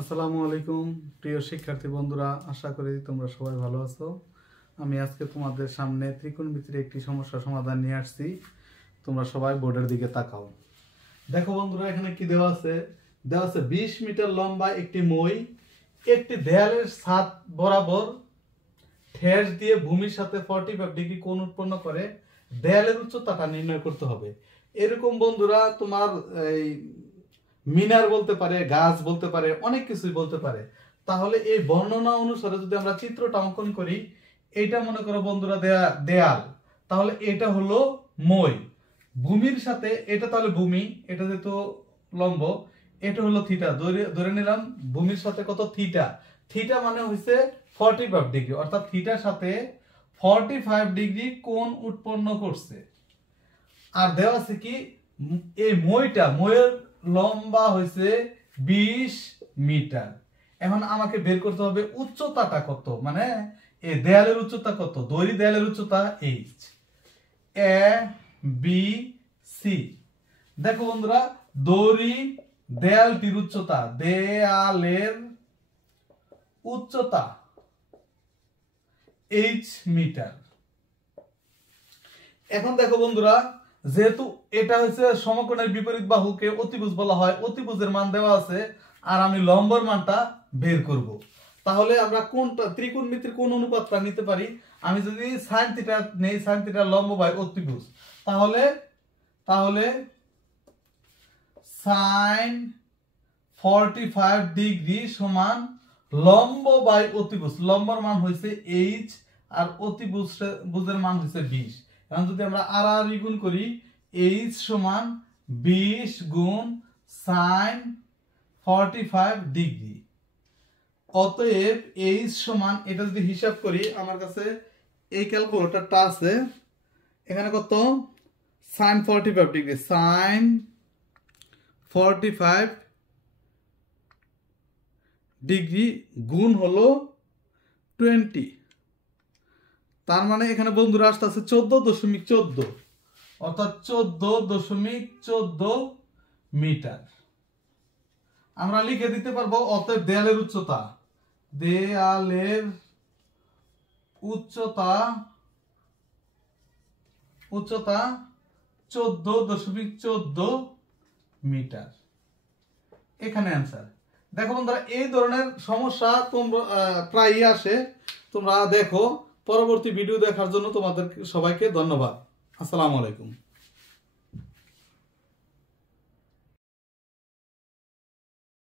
আসসালামু আলাইকুম প্রিয় শিক্ষার্থী বন্ধুরা, আশা করি তোমরা সবাই ভালো আছো। আমি আজকে তোমাদের সামনে ত্রিকোণমিতির একটি সমস্যা সমাধান নিয়ে আসছি। তোমরা সবাই বোর্ডের দিকে তাকাও। দেখো বন্ধুরা, এখানে কি দেওয়া আছে? 20 মিটার লম্বা একটি মই একটি দেয়ালের ছাদ বরাবর ঠেস দিয়ে ভূমির সাথে 45 ডিগ্রি কোণ উৎপন্ন করে দেয়ালের উচ্চতাটা নির্ণয় করতে হবে। এরকম বন্ধুরা তোমার এই মিনার বলতে পারে, গাছ বলতে পারে, অনেক কিছুই বলতে পারে। তাহলে এই বর্ণনা অনুসারে যদি আমরা চিত্রটা অঙ্কন করি, এটা মনে করো বন্ধুরা দেয়াল, তাহলে এটা হলো মই, ভূমির সাথে এটা তাহলে ভূমি, এটা যেহেতু লম্ব, এটা হলো থিটা, ধরে নিলাম ভূমির সাথে কত থিটা, থিটা মানে হইছে 45 ডিগ্রি, অর্থাৎ থিটার সাথে 45 ডিগ্রি কোণ উৎপন্ন করছে। আর দেওয়া আছে কি, এই মইয়ের লম্বা হইছে 20 মিটার। এখন আমাকে বের করতে হবে উচ্চতাটা কত, মানে এই দেয়ালের উচ্চতা কত, দড়ি দেয়ালের উচ্চতা h, এ বি সি। দেখো বন্ধুরা, দড়ি দেয়ালটির উচ্চতা, দেয়ালের উচ্চতা h মিটার। এখন দেখো বন্ধুরা, যেহেতু এটা হচ্ছে সমকোণের বিপরীত বাহুকে অতিভুজ বলা হয়, অতিভুজের মান দেওয়া আছে, আর আমি লম্বর মানটা বের করব। তাহলে আমরা কোনটা ত্রিকোণমিতির কোন অনুপাতটা নিতে পারি? আমি যদি sin থিটা নেই, sin থিটা লম্ব বাই অতিভুজ, তাহলে sin 45 ডিগ্রি সমান লম্ব বাই অতিভুজ। লম্বর মান হইছে h আর অতিভুজের মান হইছে 20। এখন যদি আমরা আর গুণ করি, h সমান 20 গুণ sin 45 ডিগ্রি। অতএব h সমান, এটা যদি হিসাব করি, আমার কাছে এই ক্যালকুলেটরটা আছে, এখানে কত sin 45 ডিগ্রি, sin 45 ডিগ্রি গুণ হলো 20, তার মানে এখানে বন্ধুরা আসতেছে 14.14, অর্থাৎ 14.14 মিটার। আমরা লিখে দিতে পারবো অতএব দেয়ালের উচ্চতা 14.14 মিটার। এখানে অ্যান্সার। দেখো বন্ধুরা, এই ধরনের সমস্যা তোমরা প্রায়ই আসে। তোমরা দেখো। পরবর্তী ভিডিও দেখার জন্য তোমাদের সবাইকে ধন্যবাদ। আসসালামু আলাইকুম।